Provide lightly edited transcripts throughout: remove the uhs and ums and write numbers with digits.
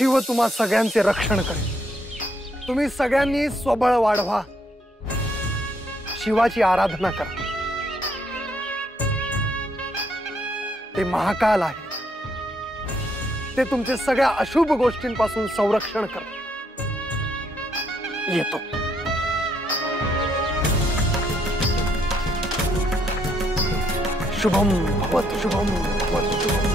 शिव तुम्हा सगळ्यांचे रक्षण करेल। तुम्ही सगळ्यांनी स्वबळ वाढवा, शिवाची आराधना करा। ते महाकाल आहे, ते तुमचे सगळ्या अशुभ गोष्टींपासून संरक्षण करत। येतो। शुभम भवत, शुभम भवत, शुभम।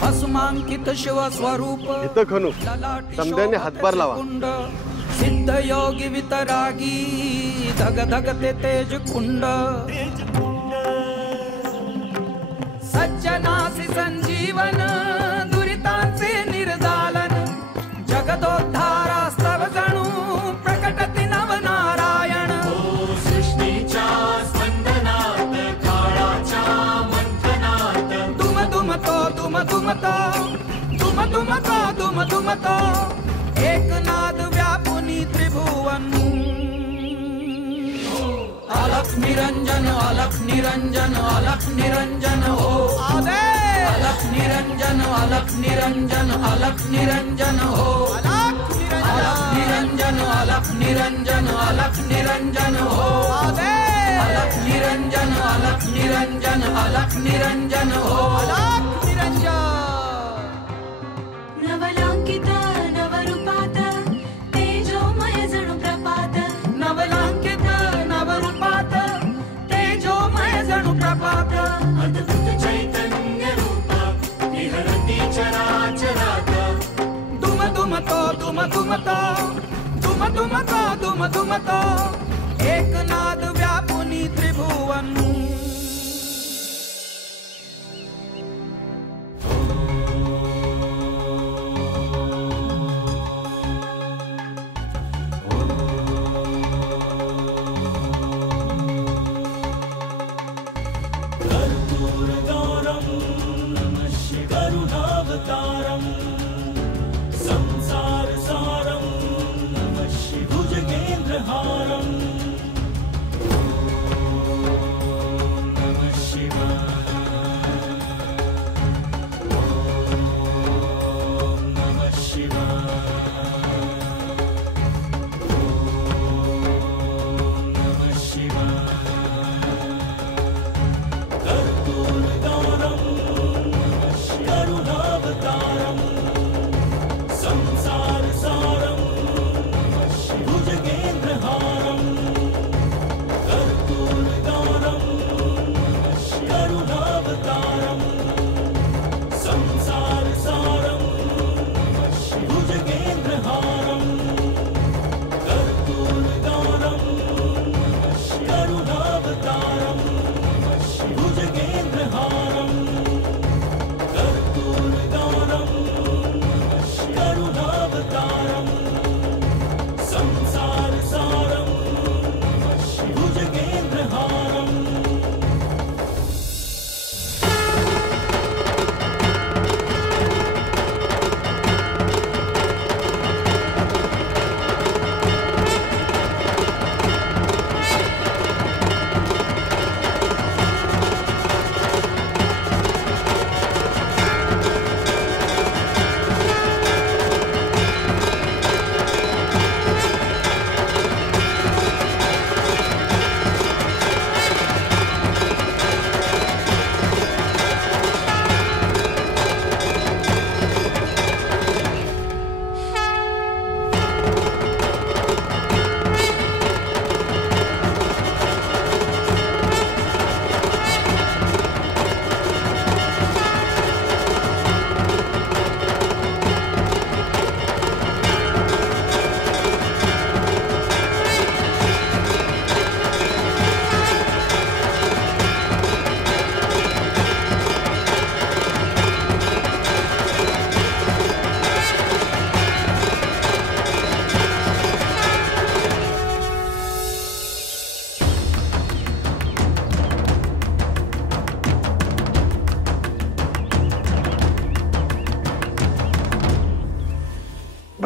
भस्मांकित शिव स्वरूप इथं खनू समद्याने हातभार लावा। सिद्ध योगी वितरागी धग धगते तेज कुंड सज्जनासी संजीवन दुरितांचे निर्दालन जगदोद्धारास्तव जणू प्रकटति नवनारायण। सृष्टीच्या स्पंदनात काळाच्या मंथनात दुम दुमतो दुम दुमतो दुम दुमतो दुम दुमतो एकनाद व्यापुनी त्रिभुवन। अलख निरंजन अलख निरंजन अलख निरंजन हो आदे। अलख निरंजन अलख निरंजन अलख निरंजन हो अलख निरंजन अलख निरंजन अलख निरंजन हो आदे। अलख निरंजन अलख निरंजन अलख निरंजन हो अलख निरंजन। नवलांकित नवरूपात तेजोमय जणू प्रपात। नवलांकित नवरूपात तेजोमय जणू प्रपात। अद्भुत चैतन्य रूप विहरती चराचरात दुम दुमतो दुम दुमतो दुम दुमतो दुम दुमतो एकनाद व्यापुनी त्रिभुवन। संसार सारं नमः शिवभुजगेन्द्रहारम्। नमः शिवाय नमः शिवाय नमः शिवाय। कर्पूरगौरं नमः करुणावतारम्।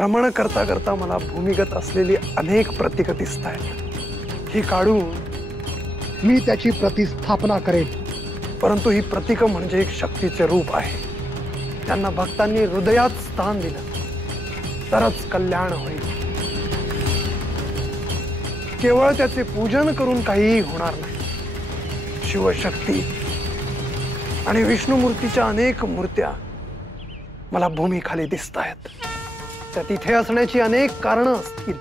भ्रमण करता करता मला भूमिगत असलेली अनेक प्रतीकं दिसत आहेत. ही काढून मी त्याची प्रतिस्थापना करेन. परंतु ही प्रतीकं म्हणजे एक शक्तीचे रूप आहे. त्यांना भक्तांनी हृदयात स्थान दिलं तरच कल्याण होईल. केवळ त्याचे पूजन करून काहीही होणार नाही. शिवशक्ती आणि विष्णुमूर्तीच्या अनेक मूर्त्या मला भूमीखाली दिसत आहेत. त्या तिथे असण्याची अनेक कारणं असतील.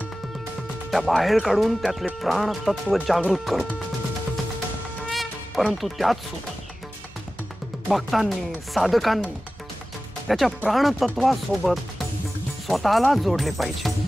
त्या बाहेर काढून त्यातले प्राण तत्व जागृत करू. परंतु त्याच सोबत भक्तांनी साधकांनी त्याच्या प्राणतत्वासोबत स्वतःला जोडले पाहिजे.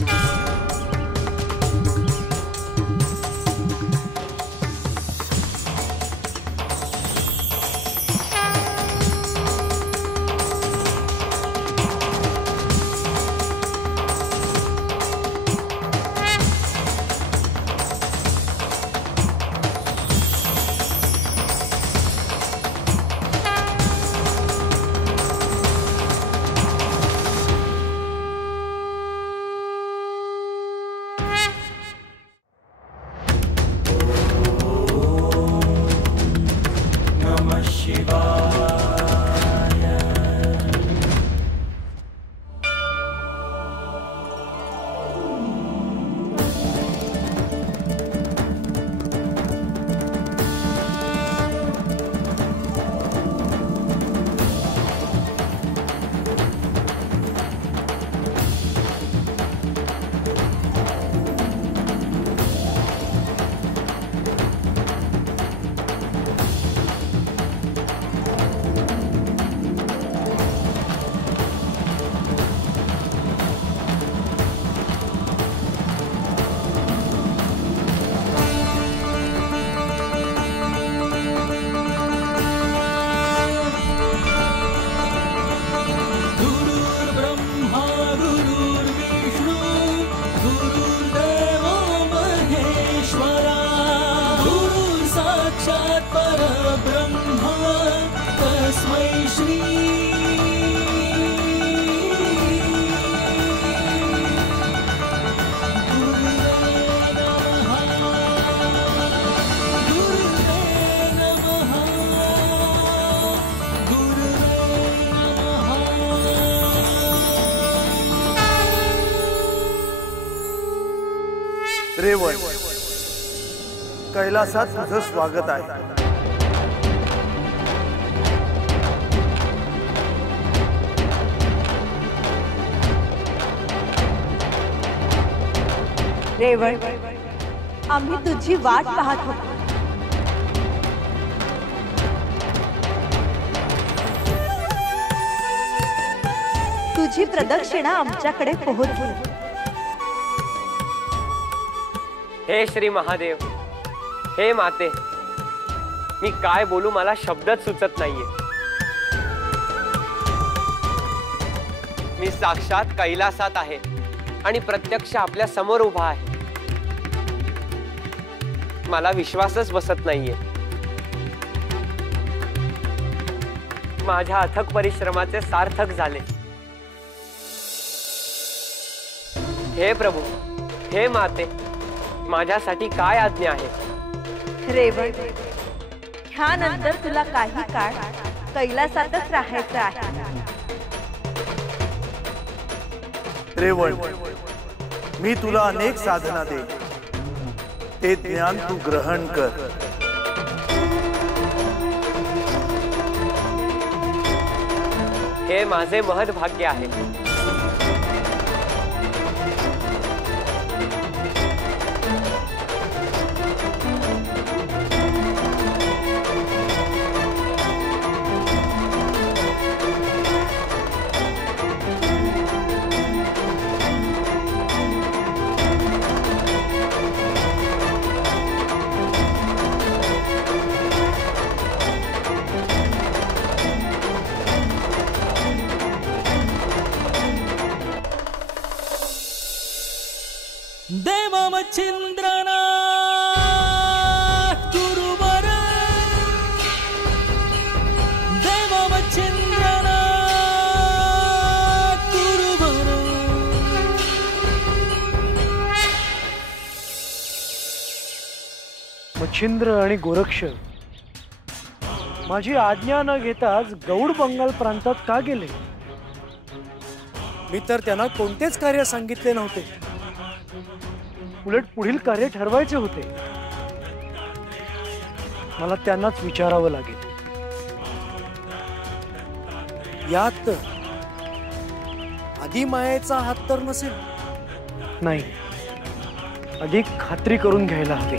रेवण, कैलासात तुझं स्वागत आहे. रेवण, आम्ही तुझी वाट पाहत होतो. तुझी प्रदक्षिणा आमच्याकडे पोहोचली. हे श्री महादेव, हे माते, मी काय बोलू, मला शब्दच सुचत नाहीये. मी साक्षात कैलासात आहे आणि प्रत्यक्ष आपल्या समोर उभा आहे. मला विश्वासच बसत नाहीये. माझ्या अथक परिश्रमाचे सार्थक झाले. हे प्रभू, हे माते, माझ्यासाठी काय आज्ञा आहे? रेवण, ह्यानंतर तुला काही काळ कैलासातच राहायचं आहे. रेवण, मी तुला अनेक साधना दे. ते ज्ञान तू ग्रहण कर. हे माझे महद भाग्य आहे. देवमच्छिन्द्रनाथ गुरुवर, देवमच्छिन्द्रनाथ गुरुवर, मच्छिंद्र आणि गोरक्ष माझी आज्ञा न घेताच गौड बंगाल प्रांतात का गेले? मी तर त्यांना कोणतेच कार्य सांगितले नव्हते. उलट पुढील कार्य ठरवायचे होते. मला त्यांनाच विचारावं लागेल. यात आदिमायेचा हात तर नसेल? नाही, अधिक खात्री करून घ्यायला हवी.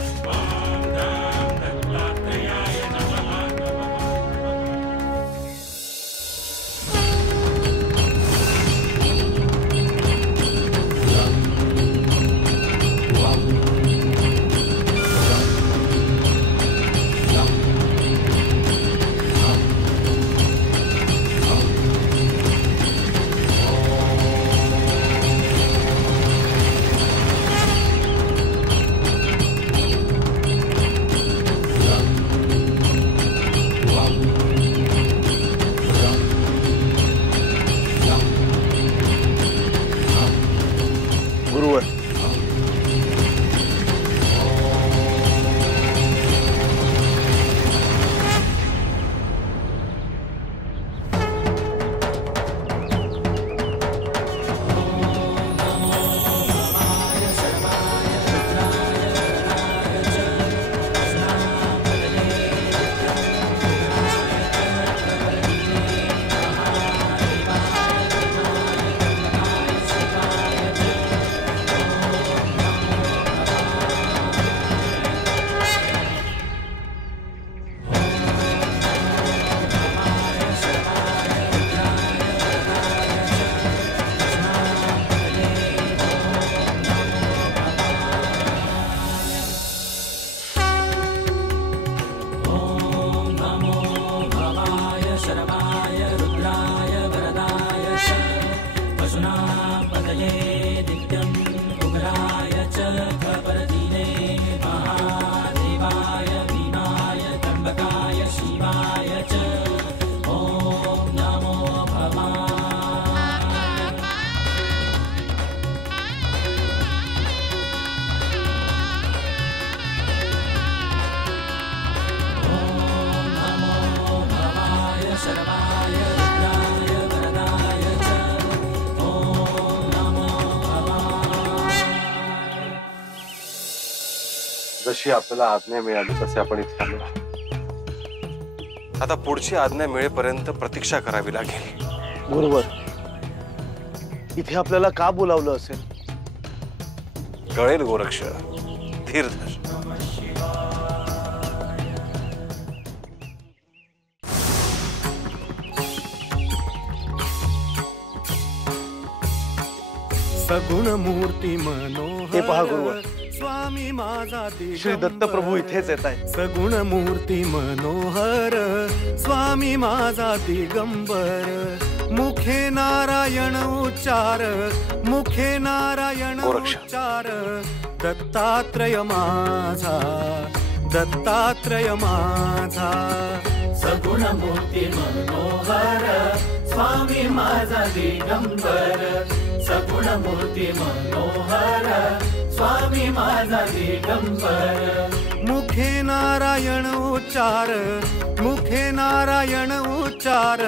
गुरुवर, जशी आपल्याला आज्ञा मिळाली तसे आपण इथे आलो. आता पुढची आज्ञा मिळेपर्यंत प्रतीक्षा करावी लागेल. गुरुवर, इथे आपल्याला का बोलावलं असेल? कळेल गोरक्ष, धीर धर. सगुण मूर्ती मनोहर हे पहा गुरुवर, स्वामी माझा श्री दत्तप्रभू इथेच येत आहेत. सगुण मूर्ती मनोहर स्वामी माझा दिगंबर मुखे नारायण उच्चार मुखे नारायण उच्चार दत्तात्रय माझा दत्तात्रय माझा सगुण मूर्ती मनोहर स्वामी माझा दिगंबर सगुण मूर्ती मनोहर स्वामी माझा दिगंबर मुखे नारायण उच्चार मुखे नारायण उच्चार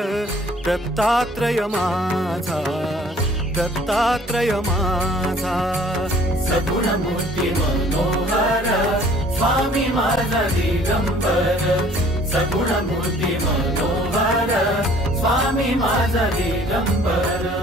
दत्तात्रय माझा दत्तात्रय माझा सगुण मूर्ती मनोहर स्वामी माझा दिगंबर सगुण मूर्ती मनोहर स्वामी माझा दिगंबर.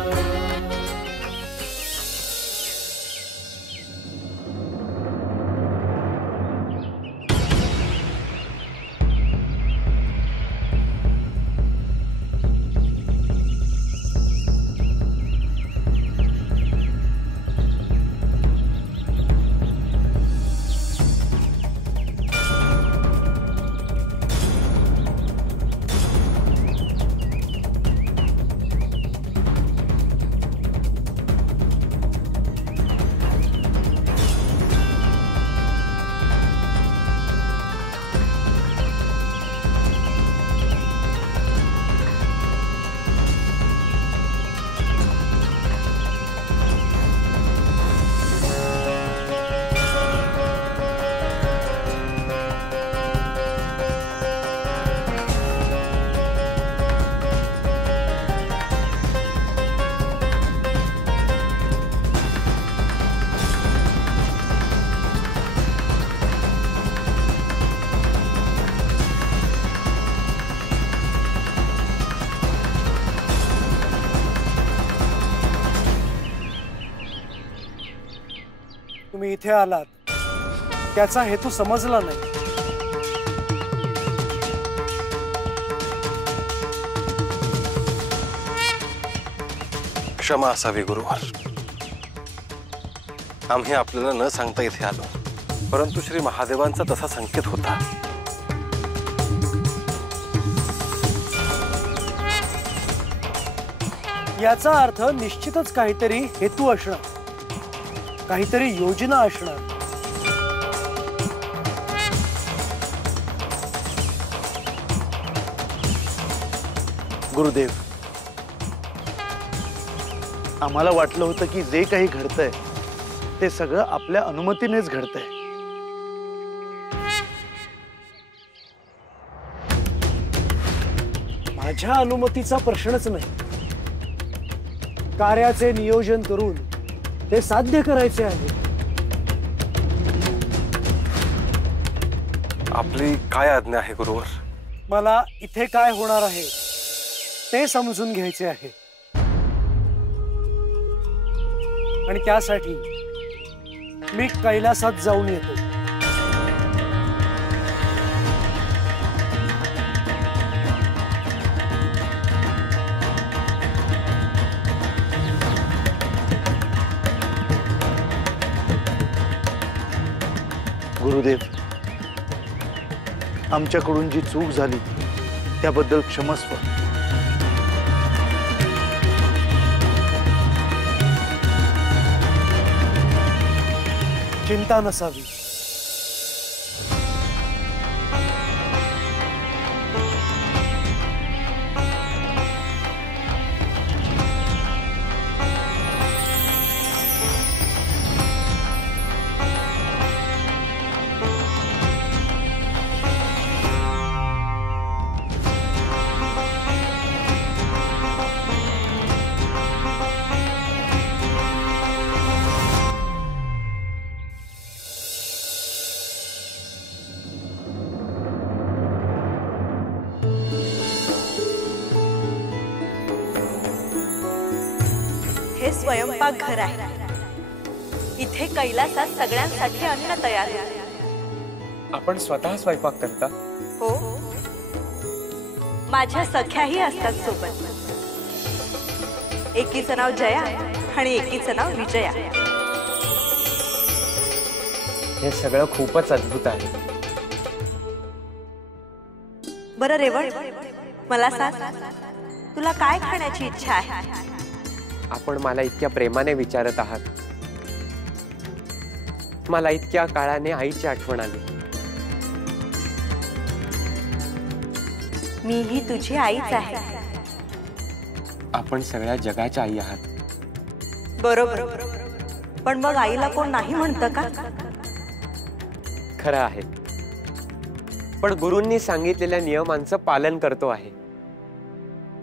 इथे आलात त्याचा हेतू समजला नाही. क्षमा असावी गुरुवर. आम्ही आपल्याला न सांगता इथे आलो, परंतु श्री महादेवांचा तसा संकेत होता. याचा अर्थ निश्चितच काहीतरी हेतू असणार, काहीतरी योजना असणार. गुरुदेव, आम्हाला वाटलं होतं की जे काही घडतंय ते सगळं आपल्या अनुमतीनेच घडतंय. माझ्या अनुमतीचा प्रश्नच नाही. कार्याचे नियोजन करून ते साध्य करायचे आहे. आपली काय आज्ञा आहे गुरुवर? मला इथे काय होणार आहे ते समजून घ्यायचे आहे आणि त्यासाठी मी कैलासात जाऊन येतो. गुरुदेव, आमच्याकडून जी चूक झाली त्याबद्दल क्षमस्व. चिंता नसावी. हे स्वयंपाकघर आहे. इथे कैलासात सगळ्यांसाठी अन्न तयार आहे. आपण स्वतः स्वयंपाक करता? हो, माझ्या सख्याही असतात सोबत. एकीचं नाव जया आणि एकीचं नाव विजया. हे सगळं खूपच अद्भुत आहे. बरं रेवण, मला सांग, तुला काय खाण्याची इच्छा आहे? आपण मला इतक्या प्रेमाने विचारत आहात. मला इतक्या काळाने आईची आठवण आली. मीही तुझी आईच आहे. आपण सगळ्या जगाच्या आई आहात. बरोबर, पण मग आईला कोण नाही म्हणतं का? खरं आहे, पण गुरूंनी सांगितलेल्या नियमांचं पालन करतो आहे.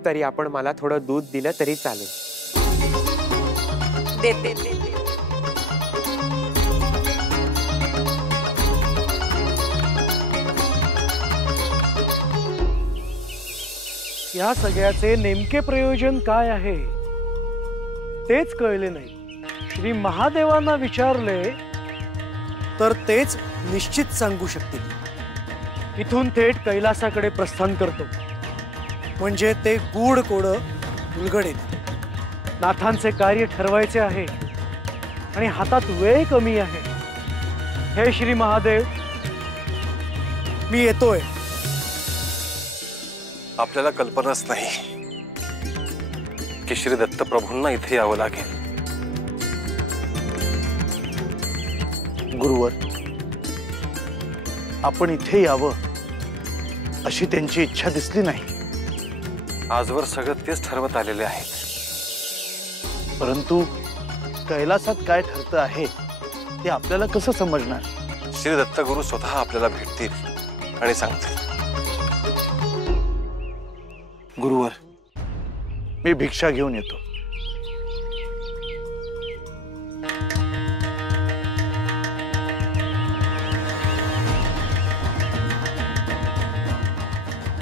तरी आपण मला थोडं दूध दिलं तरी चालेल. देते. या सगळ्याचे नेमके प्रयोजन काय आहे तेच कळले नाही. श्री महादेवांना विचारले तर तेच निश्चित सांगू शकतील. इथून थेट कैलासाकडे प्रस्थान करतो, म्हणजे ते गूढ कोडं उलगडेल. नाथांचे कार्य ठरवायचे आहे आणि हातात वेळ कमी आहे. हे श्री महादेव, मी येतोय. आपल्याला कल्पनाच नाही की श्री दत्तप्रभूंना इथे यावं लागेल. गुरुवर, आपण इथे यावं अशी त्यांची इच्छा दिसली नाही. आजवर सगळं तेच ठरवत आलेले आहेत. परंतु कैलासात काय ठरतं आहे ते आपल्याला कसं समजणार? श्री दत्तगुरु स्वतः आपल्याला भेटतील आणि सांगतील. गुरुवर, मी भिक्षा घेऊन येतो.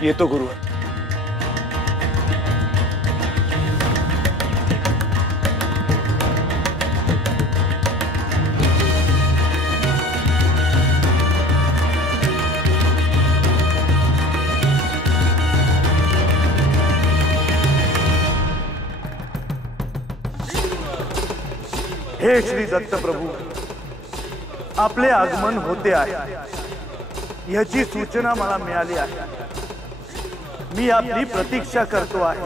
येतो गुरुवर. हे श्री दत्तप्रभू, आपले आगमन होते आहे याची सूचना मला मिळाली आहे. मी आपली प्रतीक्षा करतो आहे.